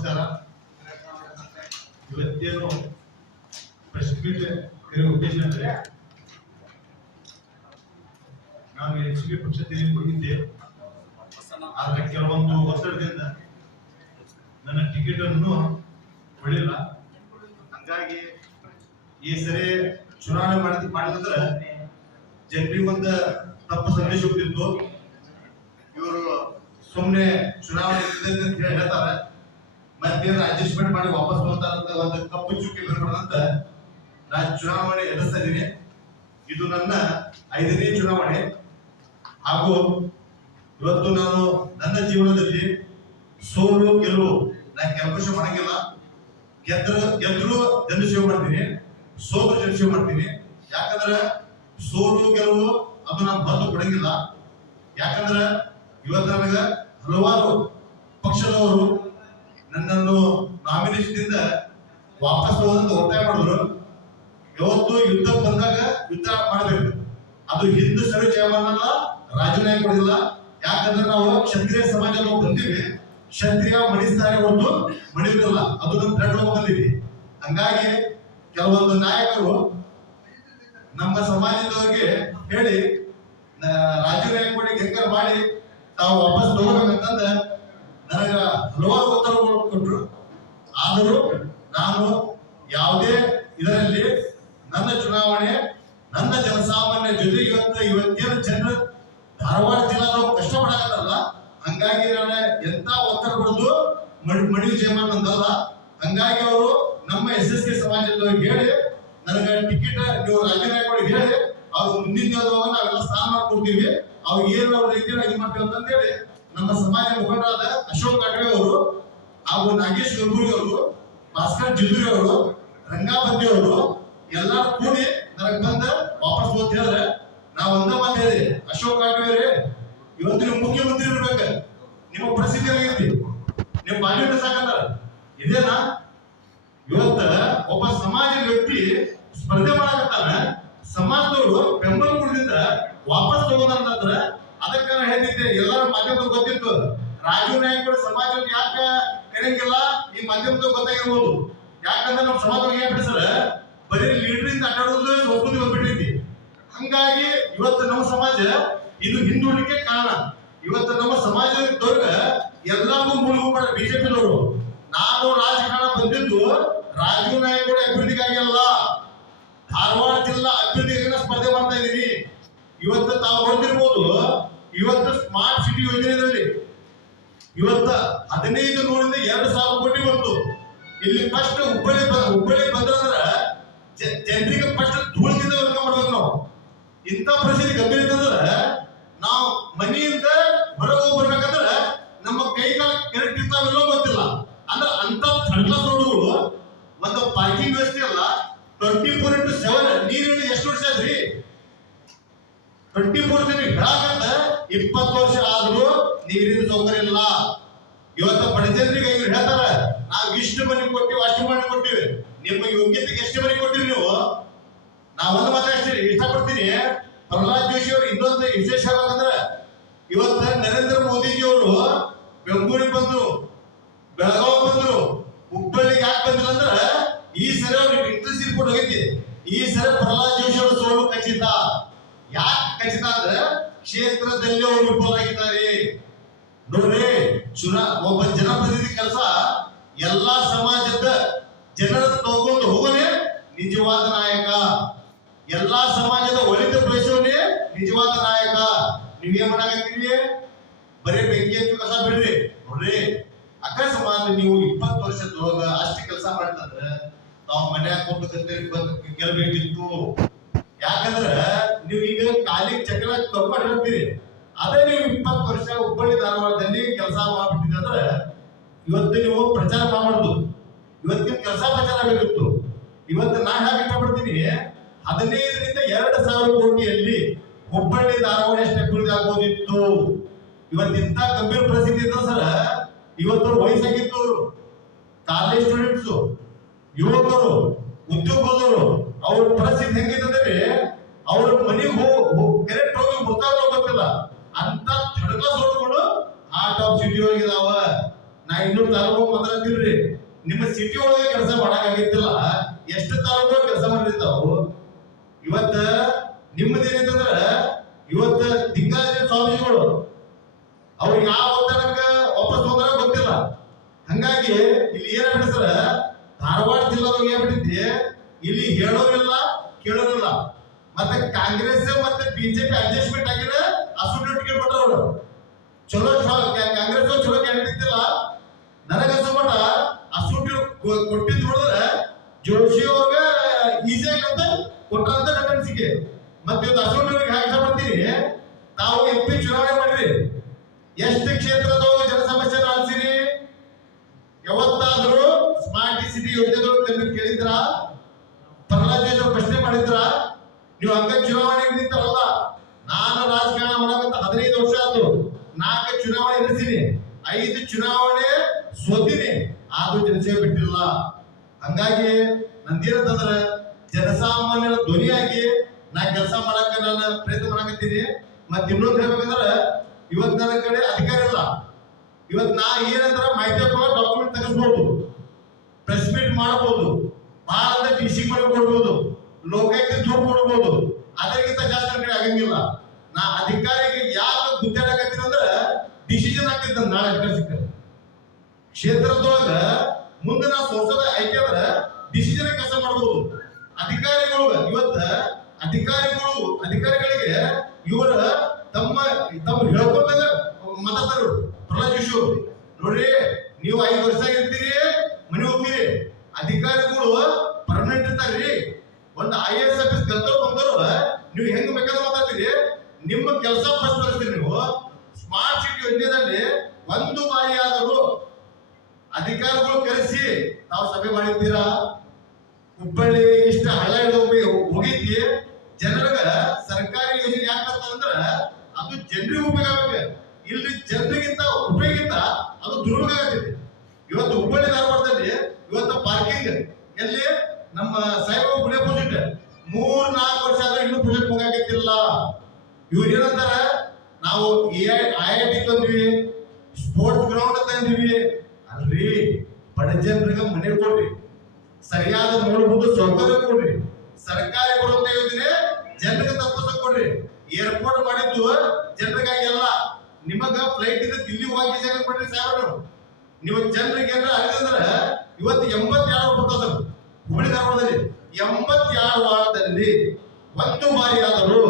ನಮಸ್ಕಾರ. ಇವತ್ತೇನು press meet ಇರೋ ಉದ್ದೇಶ ಅಂದ್ರೆ, ನಾನು ಎಚ್.ಡಿ. ಪಕ್ಷದಲ್ಲಿ ಹೋಗಿದ್ದೆ. ಆದ್ರೆ ಕೆಲವೊಂದು ಒತ್ತಡದಿಂದ ನನ್ನ ಟಿಕೆಟ್ ಅನ್ನು ಕೊಡಲಿಲ್ಲ. ಹಂಗಾಗಿ ಈ ಸರಿ ಚುನಾವಣೆ ಮಾಡಿದ್ರೆ ಜನರಿಗೆ ಒಂದು ತಪ್ಪು ಸಂದೇಶ ಹೋಗ್ತಿತ್ತು. ಇವರು ಸುಮ್ಮನೆ ಚುನಾವಣೆ ಅಂತ ಹೇಳ್ತಾರೆ, ಮತ್ತೇನು ಅಡ್ಜಸ್ಟ್ಮೆಂಟ್ ಮಾಡಿ ವಾಪಸ್ ಬರ್ತಾರಂತ ಒಂದು ಕಪ್ಪು ಚುಕ್ಕಿ ಬರ್ಬಾರ್ದಂತ ನಾನು ಚುನಾವಣೆ ಎದುರಿಸ್ತಾ ಇದ್ದೀನಿ. ಇದು ನನ್ನ 5ನೇ ಚುನಾವಣೆ. ಹಾಗೂ ಇವತ್ತು ನಾನು ನನ್ನ ಜೀವನದಲ್ಲಿ ಸೋಲು ಗೆಲುವು ನಾನು ಕೆಲಸ ಮಾಡಂಗಿಲ್ಲ. ಗೆದ್ರು ಜನಸೇವೆ ಮಾಡ್ತೀನಿ, ಸೋಲು ಜನಸೇವೆ ಮಾಡ್ತೀನಿ. ಯಾಕಂದ್ರೆ ಸೋಲು ಗೆಲುವು ಅದು ನಾನು ಬಂದು ಕೊಡಂಗಿಲ್ಲ. ಯಾಕಂದ್ರೆ ಇವತ್ತು ನನಗ ಹಲವಾರು ಪಕ್ಷದವರು ನನ್ನನ್ನು ನಾಮಿನೇಷನ್ ವಾಪಸ್ ಹೋಗೋದಕ್ಕೆ ಒತ್ತಾಯ ಮಾಡಿದ್ರು. ಯಾವತ್ತು ಯುದ್ಧ ಬಂದಾಗ ಯುದ್ಧ ಮಾಡಬೇಕು. ಅದು ಹಿಂದೂ ಸರಿ ಜಯಮಾನಲ್ಲ, ರಾಜೀನಾಮೆ ಕೊಡೋದಿಲ್ಲ. ಯಾಕಂದ್ರೆ ನಾವು ಕ್ಷತ್ರಿಯ ಸಮಾಜ ಬಂದಿವಿ. ಕ್ಷತ್ರಿಯ ಮಣಿಸ್ತಾರೆ ಹೊರತು ಮಣಿದಿಲ್ಲ, ಅದು ನಮ್ಮ ಬ್ಲಡ್ ಬಂದಿದೆ. ಹಂಗಾಗಿ ಕೆಲವೊಂದು ನಾಯಕರು ನಮ್ಮ ಸಮಾಜದವರಿಗೆ ಹೇಳಿ ರಾಜೀನಾಮೆ ಕೊಡಿ ಹೆಂಗಾರ ಮಾಡಿ ತಾವು ವಾಪಸ್ ತಗೋಬೇಕಂತಂದ ನನಗ ಹಲವಾರು ಒತ್ತಡಗಳು ಕೊಟ್ಟರು. ಆದರೂ ನಾನು ಯಾವುದೇ ಇದರಲ್ಲಿ ನನ್ನ ಚುನಾವಣೆ ನನ್ನ ಜನಸಾಮಾನ್ಯ ಜೊತೆ ಇವತ್ತೇನು ಜನರು ಧಾರವಾಡ ಜಿಲ್ಲಾದವ್ರು ಕಷ್ಟಪಡಕತ್ತಲ್ಲ, ಹಂಗಾಗಿ ನಾನು ಎಂತ ಒತ್ತಡ ಪಡೆದು ಮಡಿ ಜಯಮಾನ್ ಅಂದಲ್ಲ. ಹಂಗಾಗಿ ಅವರು ನಮ್ಮ SSK ಸಮಾಜದವ್ರಿಗೆ ಹೇಳಿ ನನಗೆ ಟಿಕೆಟ್ ನೀವು ರಾಜೀನಾಮೆ ಕೊಡಿ ಹೇಳಿ ಅವ್ರು ಮುಂದಿನ ದಿನದವಾಗ ನಾವೆಲ್ಲ ಸ್ಥಾನ ಮಾಡ್ಕೊಡ್ತೀವಿ, ಅವ್ರಿಗೆ ಏನು ಅವ್ರ ರೀತಿ ಇದು ಮಾಡ್ತೀವಿ ಅಂತ ಹೇಳಿ ನಮ್ಮ ಸಮಾಜ ಮುಖಂಡರಾದ ಅಶೋಕ್ ಕಾಟ್ವೆ ಅವರು ಹಾಗೂ ನಾಗೇಶ್ ಗರ್ಗೂರಿ ಅವರು, ಭಾಸ್ಕರ್ ಜಿಲ್ಲೂರಿ ಅವರು, ರಂಗಾಬದ್ದಿ ಅವರು ಎಲ್ಲಾರು ಕೂಡಿ ನನಗೆ ಬಂದ ವಾಪಸ್ ಹೋದ್ ಹೇಳಿದ್ರೆ ನಾವು ಒಂದ ಮಾತು ಹೇಳಿದೆ, ಅಶೋಕ್ ಕಾಟ್ವೆ ಇವತ್ತು ನೀವು ಮುಖ್ಯಮಂತ್ರಿ ಇರ್ಬೇಕು, ನಿಮ್ಮ ಪರಿಸ್ಥಿತಿ ಆಗೈತಿ, ನೀವು ಬಾಲ್ಯ ಸಾಕಂತಾರ ಇದೇನಾ? ಇವತ್ತ ಒಬ್ಬ ಸಮಾಜ ವ್ಯಕ್ತಿ ಸ್ಪರ್ಧೆ ಮಾಡಕತ್ತಾನ, ಸಮಾಜದವರು ಬೆಂಬಲ ಕೊಡದಿಂದ ವಾಪಸ್ ತಗೋದಂತಂದ್ರ ಅದಕ್ಕೆ ನಾನು ಹೇಳ್ತಿದ್ದೆ. ಎಲ್ಲರ ಮಾಧ್ಯಮದ ಗೊತ್ತಿತ್ತು, ರಾಜೀವ್ ನಾಯಕರು ಸಮಾಜಕ್ಕೆ ಯಾಕೆ ಕರೆಯಂಗಿಲ್ಲ ಈ ಮಾಧ್ಯಮದ ಗೊತ್ತಾಗಿರ್ಬೋದು. ಯಾಕಂದ್ರೆ ನಮ್ಮ ಸಮಾಜಕ್ಕೆ ಏನ್ ಬಿಡಿಸ್ರ ಬರೀ ಲೀಡರಿಂದ ಅಡ್ಡಾಡೋದು ಸಂಸ್ಕೃತಿ ಬಂದ್ಬಿಟ್ಟೈತಿ. ಹಂಗಾಗಿ ಇವತ್ತು ನಮ್ಮ ಸಮಾಜ ಇದು ಹಿಂದುಳಿಕೆ ಕಾರಣ. ಇವತ್ತು ನಮ್ಮ ಸಮಾಜದವ್ರ ಎಲ್ಲರಿಗೂ ಮೂಲಭೂತ ಬಿಜೆಪಿದವರು. ನಾನು ರಾಜಕಾರಣ ಬಂದಿದ್ದು ರಾಜೀವ್ ನಾಯಕರ ಅಭಿವೃದ್ಧಿಗಾಗಿ ಅಲ್ಲ, ಧಾರವಾಡ ಜಿಲ್ಲಾ ಅಭಿವೃದ್ಧಿಗಾಗಿ ಸ್ಪರ್ಧೆ ಮಾಡ್ತಾ ಇದ್ದೀನಿ. ಇವತ್ತು ತಾವು ನೋಡ್ತಿರ್ಬೋದು, ಇವತ್ತು ಸ್ಮಾರ್ಟ್ ಸಿಟಿ ಯೋಜನೆಯಲ್ಲಿ ಇವತ್ತು 15 ನೂರಿಂದ 2,000 ಕೋಟಿ ಬಂತು. ಇಲ್ಲಿ ಫಸ್ಟ್ ಹುಬ್ಬಳ್ಳಿ ಬಂದ್ರ ಜನರಿಗೆ ಫಸ್ಟ್ ಧೂಳದಿಂದ ವೆಲ್ಕಮ್ ಮಾಡ್ಬೇಕು. ನಾವು ಇಂಥ ಪರಿಸ್ಥಿತಿ ಗಂಭೀರ ಇರ್ತಂದ್ರೆ ನಾವು ಮನೆಯಿಂದ ಹೊರಗೆ ಬರ್ಬೇಕಂದ್ರೆ ನಮ್ಮ ಕೈ ಕಾಲ ಕೆರೆಕ್ಟ್ ಇರ್ತಾವಿಲ್ಲೋ ಗೊತ್ತಿಲ್ಲ. ಅಂದ್ರೆ ಅಂತ ಥರ್ಡ್ ಕ್ಲಾಸ್ ರೋಡ್ಗಳು, ಒಂದು ಪಾರ್ಕಿಂಗ್ ವ್ಯವಸ್ಥೆ ಅಲ್ಲ. 24x7 ನೀರಿನ ಎಷ್ಟು ವರ್ಷ ಆದ್ರಿ? 24 ಹೇಳಕಂತ 20 ವರ್ಷ ಆದ್ರೂ ನೀರಿನ ಸೌಕರ್ಯ ಇಲ್ಲ. ಇವತ್ತು ಬಡಜನರಿಗೆ ಹೇಳ್ತಾರ, ನಾವು ಇಷ್ಟು ಮನೆ ಕೊಟ್ಟಿವಿ ಅಷ್ಟು ಮನೆ ಕೊಟ್ಟಿವಿ, ನಿಮ್ಮ ಯೋಗ್ಯತೆಗೆ ಎಷ್ಟು ಮನೆ ಕೊಟ್ಟಿವಿ ನೀವು? ನಾವೊಂದು ಮಾತಾಡ್ತೀವಿ ಇಷ್ಟಪಡ್ತೀನಿ. ಪ್ರಹ್ಲಾದ್ ಜೋಶಿ ಅವರು ಇನ್ನೊಂದು ವಿಶೇಷ ಅಂದ್ರೆ, ಇವತ್ತ ನರೇಂದ್ರ ಮೋದಿಜಿ ಅವರು ಬೆಂಗಳೂರಿಗೆ ಬಂದ್ರು, ಬೆಳಗಾವಿ ಬಂದ್ರು, ಹುಬ್ಬಳ್ಳಿಗೆ ಯಾಕೆ ಬಂದಿಲ್ಲ ಅಂದ್ರೆ ಈ ಸರಿ ಅವ್ರಿಗೆ ಇಂಟ್ರೆಸ್ಟ್ ರಿಪೋರ್ಟ್ ಹೋಗೈತಿ. ಈ ಸರಿ ಪ್ರಹ್ಲಾದ್ ಜೋಶಿ ಅವರು ಸೋಲು ಖಚಿತ. ಯಾಕೆ ಖಚಿತ ಅಂದ್ರೆ ಕ್ಷೇತ್ರದಲ್ಲಿ ಅವರು ವಿಫಲರಾಗಿದ್ದಾರೆ. ನೋಡ್ರಿ, ಒಬ್ಬ ಜನಪ್ರತಿನಿಧಿ ಕೆಲಸ ಎಲ್ಲಾ ಸಮಾಜದ ಜನರ ತಗೊಂಡು ಹೋಗೋನೇ ನಿಜವಾದ ನಾಯಕ. ಎಲ್ಲಾ ಸಮಾಜದ ಒಳಿತ ಬಯಸೋನೇ ನಿಜವಾದ ನಾಯಕ. ನೀವೇನ್ ಮಾಡಾಕತ್ತೀರಿ? ಬರೀ ಬೆಂಕಿ ಹಚ್ಚಿ ಕಸ ಬಿಡ್ರಿ. ನೋಡ್ರಿ, ಅಕಸ್ಮಾತ್ ನೀವು 20 ವರ್ಷದೊಳಗ ಅಷ್ಟು ಕೆಲಸ ಮಾಡಿದ್ರೆ ತಾವು ಮನ್ಯಾಗ ಕೊಟ್ಟು ಗೆಲ್ಬೇಕಿತ್ತು. ಯಾಕಂದ್ರೆ ನೀವು ಈಗ ಖಾಲಿ ಚಕ್ರ ತಗೊಂಡಿರ್ತೀರಿ. ಅದೇ ನೀವು 20 ವರ್ಷ ಹುಬ್ಬಳ್ಳಿ ಧಾರವಾಡದಲ್ಲಿ ಕೆಲಸ ಮಾಡ್ಬಿಟ್ಟಿದ್ರೆ ಅಂದ್ರೆ ಇವತ್ತು ನೀವು ಪ್ರಚಾರ ಮಾಡಬಾರ್ದು. ಇವತ್ತಿನ ಕೆಲಸ ಪ್ರಚಾರ ಆಗಬೇಕಿತ್ತು. ಇವತ್ತು ನಾನು ಹೇಗೆ ಇಷ್ಟಪಡ್ತೀನಿ, 15ರಿಂದ 2,000 ಕೋಟಿಯಲ್ಲಿ ಹುಬ್ಬಳ್ಳಿ ಧಾರವಾಡ ಎಷ್ಟು ಅಭಿವೃದ್ಧಿ ಆಗೋದಿತ್ತು. ಇವತ್ತಿಂತ ಗಂಭೀರ ಪರಿಸ್ಥಿತಿ ಇದ್ದ ಸರ್, ಇವತ್ತು ವಯಸ್ಸಾಗಿತ್ತು ಕಾಲೇಜ್ ಸ್ಟೂಡೆಂಟ್ಸ್, ಯುವಕರು, ಉದ್ಯೋಗದವರು, ಅವ್ರ ಪರಿಸ್ಥಿತಿ ಹೆಂಗಿದ್ರೆ ಅವ್ರ ಮನೆಗೆ ಕರೆಕ್ಟ್ ಹೋಗಿ ಗೊತ್ತಾಗೋ ಗೊತ್ತಿಲ್ಲ. ಅಂತ ಥರ್ಡ್ ಕ್ಲಾಸ್ ನೋಡ್ಕೊಂಡು ಆರ್ಟ್ ಆಫ್ ಸಿಟಿ ಹೋಗಿದಾವ. ನಾ ಇನ್ನೂ ತಾಲೂಕು ಮಾತಾಡ್ತೀನಿ. ಬಿಡ್ರಿ, ನಿಮ್ಮ ಸಿಟಿ ಒಳಗೆ ಕೆಲಸ ಮಾಡಕ್ಕಾಗಿತ್ತಿಲ್ಲ, ಎಷ್ಟು ತಾಲೂಕು ಕೆಲಸ ಮಾಡಿರ್ತಾವು. ಇವತ್ತ ನಿಮ್ಮದೇನಿತ್ತಂದ್ರ ಇವತ್ತ ದಿಗ್ಗಜ ಸ್ವಾಮೀಜಿಗಳು ಅವ್ರಿಗೆ ಯಾವ ಒತ್ತಡಕ್ಕ ವಾಪಸ್ ಹೋದ್ರ ಗೊತ್ತಿಲ್ಲ. ಹಂಗಾಗಿ ಇಲ್ಲಿ ಏನ್ ಸರ್, ಧಾರವಾಡ ಜಿಲ್ಲಾದಾಗ ಏನ್ಬಿಟ್ಟಿದ್ದೆ, ಇಲ್ಲಿ ಹೇಳೋರಿಲ್ಲ ಕೇಳೋರಿಲ್ಲ. ಮತ್ತೆ ಕಾಂಗ್ರೆಸ್ ಮತ್ತೆ ಬಿಜೆಪಿ ಅಡ್ಜಸ್ಟ್ಮೆಂಟ್ ಆಗಿರ ಅಸೂಟಿ ಟಿಕೆಟ್ ಕೊಟ್ರ ಅವರು. ಚಲೋ ಕಾಂಗ್ರೆಸ್ ಚಲೋ ಕ್ಯಾಂಡಿಡೇಟ್ ಇದ್ದಿಲ್ಲ, ನನಗನ್ಸಮಟ ಅಸೂಟಿ ಕೊಟ್ಟಿದ್ ನೋಡಿದ್ರೆ ಜೋಶಿ ಅವ್ರಗ ಈಸಿಯಾಗಿ ಅಂತ ಕೊಟ್ಟಂತ ನನ್ನ ಅನಿಸಿಕೆ. ಮತ್ತೆ ಇವತ್ತು ಅಸೂಟಿ ಅವ್ರಿಗೆ ಹಾಕಿ ಬರ್ತೀನಿ, ತಾವು MP ಚುನಾವಣೆ ಮಾಡಿರಿ, ಎಷ್ಟು ಕ್ಷೇತ್ರದೊಳಗ ಜನಸಮಸ್ಯೆ ಆಲಿಸಿರಿ? ಯಾವತ್ತಾದ್ರೂ ಸ್ಮಾರ್ಟ್ ಸಿಟಿ ಯೋಜನೆದೊಳಗೆ ಕೇಳಿದ್ರ? ಪ್ರಹ್ಲಾದ್ ಪ್ರಶ್ನೆ ಮಾಡಿದ್ರ? ನೀವು ಹಂಗ ಚುನಾವಣೆಗೆ ನಿಂತಾರಲ್ಲ, ನಾನು ರಾಜಕಾರಣ ಮಾಡಕಂತ 15 ವರ್ಷ ಆಯ್ತು, 4 ಚುನಾವಣೆ ಎದುರಿಸಿನಿ, 5 ಚುನಾವಣೆ ಸೋತಿನಿ, ಆದ್ರೂ ಜನಸೇವೆ ಬಿಟ್ಟಿಲ್ಲ. ಹಂಗಾಗಿ ನಂದೇನಂತಂದ್ರ ಜನಸಾಮಾನ್ಯರ ಧ್ವನಿಯಾಗಿ ನಾ ಕೆಲಸ ಮಾಡಕ ನಾನು ಪ್ರಯತ್ನ ಮಾಡಕತ್ತೀನಿ. ಮತ್ತೆ ಇನ್ನೊಂದು ಹೇಳ್ಬೇಕಂದ್ರ ಇವತ್ತು ನನ್ನ ಕಡೆ ಅಧಿಕಾರ ಇಲ್ಲ. ಇವತ್ತು ನಾ ಏನಂದ್ರ ಮಾಹಿತಿ ಡಾಕ್ಯುಮೆಂಟ್ ತೆಗೆಸ್ಬೋದು, ಪ್ರೆಸ್ ಮೀಟ್ ಮಾಡಬಹುದು, ಬಹಳ DC ಕೊಡ್ಬೋದು, ಲೋಕಾಯುಕ್ತ ದೂರು ಕೊಡ್ಬೋದು. ಅದಕ್ಕಿಂತ ಜಾಸ್ತಿ ನನ್ನ ಕಡೆ ಆಗಂಗಿಲ್ಲ. ನಾ ಅಧಿಕಾರಿಗೆ ಯಾಕೆ ಗುದ್ದಾಡಕತ್ತೀನಿ ಅಂದ್ರ ಡಿಸಿಷನ್ ಆಗ್ತಿದ್ದ ನಾಳೆ ಅಧಿಕಾರ ಸಿಗ್ತದೆ ಕ್ಷೇತ್ರದೊಳಗ. ಮುಂದೆ ನಾ ಸಂಸದ ಆಯ್ಕೆ ಆದ್ರ ಡಿಸಿಷನ್ ಕೆಲಸ ಮಾಡ್ಬೋದು. ಅಧಿಕಾರಿಗಳು ಇವತ್ತ ಅಧಿಕಾರಿಗಳಿಗೆ ಇವರ ತಮ್ಮ ಹೇಳ್ಕೊಂಡಾಗ ಮಾತಾಡ್ತಾರ. ಪ್ರಹ್ಲಾದ್ ಜೋಶಿ ನೋಡ್ರಿ, ನೀವು 5 ವರ್ಷ ಇರ್ತೀರಿ, ಮನೆ ಹೋಗ್ತೀರಿ. ಅಧಿಕಾರಿಗಳು ಪರ್ಮನೆಂಟ್ ಇರ್ತಾರ್ರಿ. ಒಂದು IAS ಆಫೀಸ್ ಕಲ್ತವ್ರು ಬಂದವರು ನೀವು ಹೆಂಗ್ ಬೇಕಾದ್ರೆ ಮಾತಾಡ್ತೀರಿ, ನಿಮ್ಮ ಕೆಲಸ ಫಸ್ಟ್ ಬರ್ತೀರಿ. ನೀವು ಸ್ಮಾರ್ಟ್ ಸಿಟಿ ಯೋಜನೆಯಲ್ಲಿ ಒಂದು ಬಾರಿ ಆದರೂ ಅಧಿಕಾರಿಗಳು ಕರೆಸಿ ತಾವು ಸಭೆ ಮಾಡಿದ್ದೀರಾ? ಹುಬ್ಬಳ್ಳಿ ಇಷ್ಟ ಹಳ್ಳ ಹೋಗಿದ್ದಿ, ಜನರಿಗ ಸರ್ಕಾರಿ ಯೋಜನೆ ಯಾಕಂತಂದ್ರ ಅದು ಜನರಿಗೆ ಉಪಯೋಗ ಆಗ್ಬೇಕು. ಇಲ್ಲಿ ಜನರಿಗಿಂತ ಉಪಯೋಗಿಂತ ಅದು ದುರುಪಯೋಗ ಆಗ್ತೈತಿ. ಇವತ್ತು ಹುಬ್ಬಳ್ಳಿ ಧಾರವಾಡದಲ್ಲಿ ಇವತ್ತು ಪಾರ್ಕಿಂಗ್ ಎಲ್ಲಿ ನಮ್ಮ ಸಾಯಿಬಾಬಾ ಗುಡಿ ಅಪೋಸಿಟ್ 3-4 ವರ್ಷ ಆದ್ರೆ ಇನ್ನೂ ಪ್ರಾಜೆಕ್ಟ್ ಮುಗಾಕತ್ತಿಲ್ಲ. ಇವ್ರು ಏನಂತಾರ, ನಾವು IIT ತಂದ್ವಿ, ಸ್ಪೋರ್ಟ್ಸ್ ಗ್ರೌಂಡ್ ತಂದಿವಿ. ಅಲ್ರಿ, ಬಡ ಜನರಿಗೆ ಮನೆ ಕೊಡ್ರಿ, ಸರಿಯಾದ ಮೂಲಭೂತ ಸೌಕರ್ಯ ಕೊಡ್ರಿ, ಸರ್ಕಾರಿ ಬರುವಂತ ಯೋಜನೆ ಜನರಿಗೆ ತಪ್ಪಿಸ ಕೊಡ್ರಿ. ಏರ್ಪೋರ್ಟ್ ಮಾಡಿದ್ದು ಜನರಿಗಾಗಿ ಎಲ್ಲ. ನಿಮಗ ಫ್ಲೈಟ್ ಇದೆ ದಿಲ್ಲಿ ಹೋಗಿ ಜಾಗ ಕೊಡ್ರಿ ಸಾಹೇಬರು. ನೀವು ಜನರಿಗೆ ಏನಾರ ಆಗಿದಂದ್ರ ಇವತ್ತು 82 ಬರ್ತದ ಹುಬ್ಬಳ್ಳಿ ಧಾರವಾಡದಲ್ಲಿ. 82 ವಾರ್ಡ್ದಲ್ಲಿ ಒಂದು ಬಾರಿ ಆದರೂ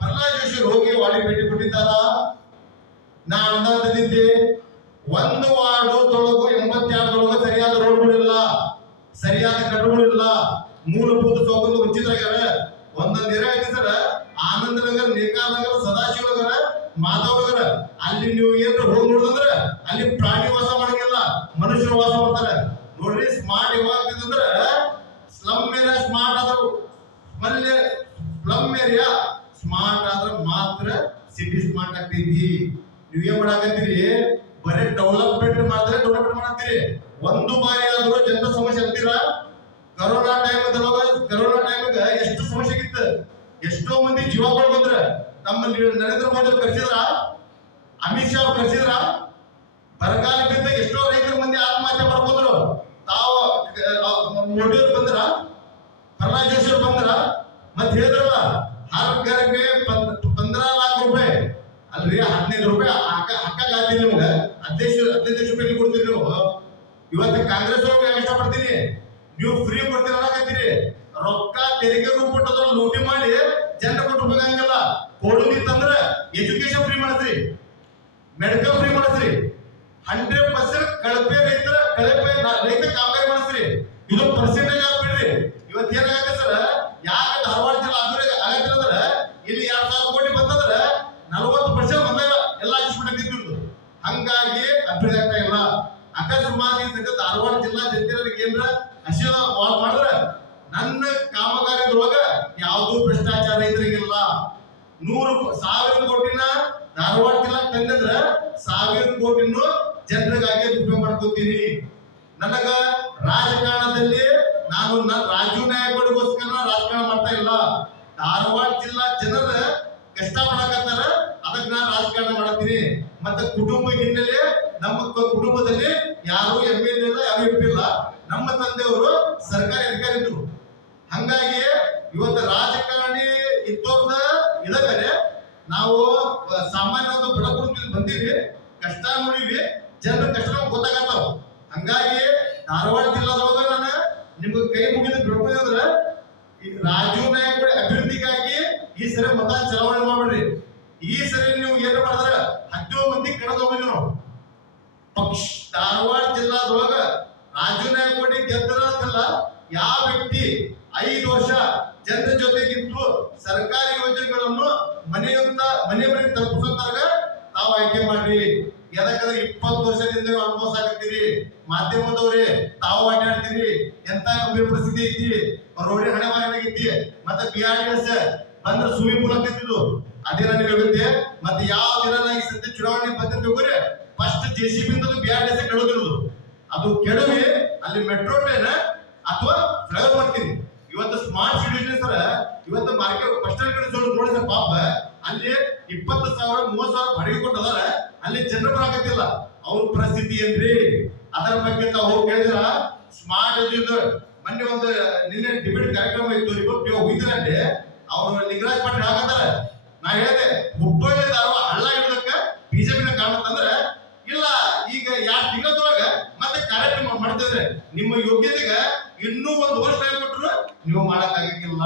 ಪ್ರಹ್ಲಾದ್ ಜೋಶಿ ಹೋಗಿ ವಾರ್ಡ್ ಭೇಟಿ ಕೊಟ್ಟಿದ್ದಾರ? ನಾ ಅಂದಿದ್ದೆ, ಒಂದು ವಾರ್ಡು ತೊಳಗು 82 ಸರಿಯಾದ ರೋಡ್ಗಳಿಲ್ಲ, ಸರಿಯಾದ ಕಟ್ಟಡಗಳಿಲ್ಲ, ಮೂಲಭೂತ ಸೌಕರ್ಯ ವಂಚಿತರಾಗ್ಯಾರ. ಒಂದೊಂದು ಏರಿಯಾ ಐತಿ ಸರ್, ಆನಂದ ನಗರ, ನೇಕಾರ ನಗರ, ಸದಾಶಿವ ನಗರ, ಮಾಧವ ನಗರ. ಅಲ್ಲಿ ನೀವು ಏನ್ ಹೋಗಿ ನೋಡಿದ್ರ ಅಲ್ಲಿ ಪ್ರಾಣಿ ವಾಸ ಮಾಡಂಗಿಲ್ಲ, ಮನುಷ್ಯರು ವಾಸ ಮಾಡ್ತಾರೆ. ನೋಡ್ರಿ, ಸ್ಮಾರ್ಟ್ ಯಾವಾಗ್ತಂದ್ರ ಸ್ಲಮ್ ಏರಿಯಾ ಸ್ಮಾರ್ಟ್ ಆದ್ರು, ಸ್ಲಮ್ ಏರಿಯಾ ಸ್ಮಾರ್ಟ್ ಆದ್ರ ಮಾತ್ರ ಸಿಟಿ ಸ್ಮಾರ್ಟ್ ಆಗ್ತೈತಿ. ನೀವ್ ಏನ್ ಮಾಡಾಕತ್ತೀರಿ, ಬರೀ ಡೆವಲಪ್ಮೆಂಟ್ ಮಾಡತ್ತೀರಿ. ಒಂದು ಬಾರಿ ಆದ್ರೂ ಜನರ ಸಮಸ್ಯೆ ಅಂತೀರಾ? ಕರೋನಾ ಟೈಮ್ಗ ಎಷ್ಟು ಸಮಸ್ಯೆ ಆಗಿತ್ತು, ಎಷ್ಟೋ ಮಂದಿ ಜೀವಗಳು ಬಂದ್ರ. ನಮ್ಮ ನರೇಂದ್ರ ಮೋದಿ ಕರೆಸಿದ್ರ, ಅಮಿತ್ ಶಾ ಕರೆಸಿದ್ರ. ಬರಗಾಲ ಬಿದ್ದ ಎಷ್ಟೋ ರೈತರ ಮಂದಿ ಆತ್ಮಹತ್ಯೆ ಮಾಡ್ಕೊಂಡ್ರು. ತಾವು ಮೋದಿ ಅವ್ರು ಬಂದ್ರ, ಪ್ರಹ್ಲಾದ್ ಜೋಶಿ ಅವ್ರು ಬಂದ್ರ, ಮತ್ತೆ ಹೇಳಿದ್ರಲ್ಲ ಹರ್ ಘರ್ಗೆ 15 लाख ರೂಪಾಯಿ ಅಲ್ರಿ, 15 ರೂಪಾಯಿ ಹಾಕಾಗ್ತೀನಿ ನಿಮ್ಗೆ, 15 ರೂಪಾಯಿ ಕೊಡ್ತೀರಿ ನೀವು. ಇವತ್ತು ಕಾಂಗ್ರೆಸ್ ಅವ್ರಿಗೆ ಇಷ್ಟಪಡ್ತೀನಿ, ನೀವು ಫ್ರೀ ಕೊಡ್ತೀರ ಅನ್ನಕತ್ತೀರಿ. ರೊಕ್ಕ ತೆರಿಗೆ ರೂಪದ ಲೂಟಿ ಮಾಡಿ ಜನರ ಕೊಟ್ಟು ಹೋಗಂಗಿಲ್ಲ. ಕೊಡುದಿತ್ತಂದ್ರ ಎಜುಕೇಶನ್ ಫ್ರೀ ಮಾಡಿಸ್ರಿ, ಮೆಡಿಕಲ್ ಫ್ರೀ ಮಾಡಿಸ್ರಿ, 100% ಕಳಪೆ ರೈತ ಕಾಮಗಾರಿ ಮಾಡಿಸ್ರಿ. ಇದು ಪರ್ಸೆಂಟೇಜ್ ಆಗ್ಬಿಡ್ರಿ. ಇವತ್ತು ಏನಾಗತ್ತೆ ಸರ್, ಯಾಕೆ ಧಾರವಾಡ ಜಿಲ್ಲಾ ಅಭಿವೃದ್ಧಿ ಆಗತ್ತಿಲ್ಲ ಇಲ್ಲಿ 2000 ಕೋಟಿ ಬಂತಂದ್ರ 40% ಬಂದಾಗ ಎಲ್ಲ ಅಡ್ಜಸ್ಟ್ಮೆಂಟ್ ಆಗ್ತಿತ್ತು. ಹಂಗಾಗಿ ಅಭಿವೃದ್ಧಿ ಆಗ್ತಾ ಇಲ್ಲ. ಅಕಸ್ಮಾತ್ ಧಾರವಾಡ ಜಿಲ್ಲಾ ಜನತೆಯರಿಗೆ ಏನ್ರ ಆಶೀರ್ವಾದ ಮಾಡಿದ್ರ ನನ್ನ ಕಾಮಗಾರಿದೊಳಗ ಯಾವ್ದು ಭ್ರಷ್ಟಾಚಾರ ಇದ್ರಿಗಿಲ್ಲ. 100,000 ಕೋಟಿನ ಧಾರವಾಡ ಜಿಲ್ಲಾ ತಂದಿದ್ರ 1000 ಕೋಟಿನೂ ಜನರಿಗಾಗಿ ಉಪಯೋಗ ಮಾಡ್ಕೊತೀನಿ. ನನಗ ರಾಜಕಾರಣದಲ್ಲಿ ನಾನು ರಾಜೀವ್ ನಾಯಕರಿಗೋಸ್ಕರ ರಾಜಕಾರಣ ಮಾಡ್ತಾ ಇಲ್ಲ. ಧಾರವಾಡ ಜಿಲ್ಲಾ ಜನರ ಕಷ್ಟ ಪಡಕತ್ತಾರ, ಅದಕ್ಕೆ ನಾನು ರಾಜಕಾರಣ ಮಾಡತ್ತೀನಿ. ಮತ್ತೆ ಕುಟುಂಬ ಹಿನ್ನೆಲೆ, ನಮ್ಮ ಕುಟುಂಬದಲ್ಲಿ ಯಾರು MLA ಇಲ್ಲ, ಯಾರು MP ನಮ್ಮ ತಂದೆಯವರು ಸರ್ಕಾರಿ ಅಧಿಕಾರಿ ಇದ್ರು. ಹಂಗಾಗಿ ಇವತ್ತು ರಾಜಕಾರಣಿ ಇದ್ದವ್ರದ ಇದಾರೆ. ನಾವು ಸಾಮಾನ್ಯ ಒಂದು ಬಡ ಕುಟುಂಬದಿಂದ ಬಂದೀವಿ, ಕಷ್ಟ ನೋಡಿವಿ, ಜನರ ಕಷ್ಟ ನಮ್ಗೆ ಗೊತ್ತಾಗತ್ತಾವ. ಹಂಗಾಗಿ ಧಾರವಾಡ ಜಿಲ್ಲಾದೊಳಗ ನಾನು ನಿಮ್ಗೆ ಕೈ ಮುಗಿದು ಬಿಡ್ಬೋದಂದ್ರ ರಾಜೀವ್ ನಾಯಕ್ ಅಭಿವೃದ್ಧಿಗಾಗಿ ಈ ಸರಿ ಮತ ಚಲಾವಣೆ ಮಾಡ್ಬೇಡ್ರಿ. ಈ ಸರಿ ನೀವು ಏನು ಮಾಡಿದ್ರ 17 ಮಂದಿ ಕಳೆದು ಹೋಗಿದ್ವಿ ನಾವು. ಪಕ್ಷ ಧಾರವಾಡ ಜಿಲ್ಲಾದೊಳಗ ರಾಜೀವ್ ನಾಯಕ್ ಗೆದ್ದರ ಅಂತಲ್ಲ, ಯಾವ ವ್ಯಕ್ತಿ 5 ವರ್ಷ ಜನರ ಜೊತೆಗಿದ್ದು ಸರ್ಕಾರಿ ಯೋಜನೆಗಳನ್ನು ಮನೆಯವರಿಗೆ ತಲುಪಿಸುತ್ತಾಗ ತಾವು ಆಯ್ಕೆ ಮಾಡ್ರಿ. ಯಾಕಂದ್ರೆ 20 ವರ್ಷದಿಂದ ಅನುಭವಿಸಾಕತ್ತೀರಿ. ಮಾಧ್ಯಮದವ್ರಿ ತಾವು ಅಡ್ಡಾಡ್ತೀರಿ. ಎಂತ ಗಂಭೀರ ಪರಿಸ್ಥಿತಿ ಐತಿ, ರೋಡಿ ಹಣೆ ಆಗೈತಿ. ಮತ್ತೆ BRTS ಬಂದ್ರೆ ಸ್ವಿಮ್ಮಿಂಗ್ ಪೂಲ್ ಆಗ್ತಿದ್ದು ಅದೇ ನನಗೆ ಹೋಗುತ್ತೆ. ಮತ್ತೆ ಯಾವ ದಿನ ಈ ಸದ್ಯ ಚುನಾವಣೆ ಬಂದಿರ್ಬೇಕ್ರೆ ಫಸ್ಟ್ JCB BRTS ಕೆಡೋದಿರೋದು. ಅದು ಕೆಡವಿ ಅಲ್ಲಿ ಮೆಟ್ರೋ ಟ್ರೈನ್ ಅಥವಾ ಫ್ಲೈಓವರ್ ಮಾಡ್ತೀನಿ. ಇವತ್ತು ಸ್ಮಾರ್ಟ್ ಸಿಟಿ ಸರ್, ಇವತ್ತು ಮಾರ್ಕೆಟ್ ಬಸ್ ಸ್ಟ್ಯಾಂಡ್ ಕಡೆ ನೋಡಿದ್ರೆ ಪಾಪ ಅಲ್ಲಿ 20,000 30,000 ಬಾಡಿಗೆ ಕೊಟ್ಟದಾರ. ಅಲ್ಲಿ ಜನರು ಬರಾಕತ್ತಿಲ್ಲ. ಅವ್ರ ಪರಿಸ್ಥಿತಿ ಏನ್ರಿ? ಅದರ ಬಗ್ಗೆ ತಾವು ಹೋಗಿ ಕೇಳಿದ್ರ ಸ್ಮಾರ್ಟ್ ಮೊನ್ನೆ ಒಂದು ನಿನ್ನೆ ಡಿಬೇಟ್ ಕಾರ್ಯಕ್ರಮ ಇತ್ತು, ಇಬ್ಬರು ಹೋಗಿದ್ರಲ್ಲಿ ಅವ್ರು ಲಿಂಗರಾಜ್ ಪಾಟೀಲ್ ಹಾಕತ್ತಾರ. ನಾ ಹೇಳಿದೆ ಹುಬ್ಬಳ್ಳಿ ಧಾರವಾಡ ಹಳ್ಳ ಹಿಡಿದಕ್ಕ ಬಿಜೆಪಿನ ಕಾರಣತ್ತಂದ್ರ ಇಲ್ಲ, ಈಗ 2 ತಿಂಗಳದೊಳಗ ಮತ್ತೆ ಕಾರ್ಯಕ್ರಮ ಮಾಡ್ತಿದ್ರೆ ನಿಮ್ಮ ಯೋಗ್ಯತೆಗೆ ಇನ್ನೂ 1 ವರ್ಷ ಟೈಮ್ ಕೊಟ್ಟರು ನೀವು ಮಾಡಕ್ ಆಗಿಲ್ಲ.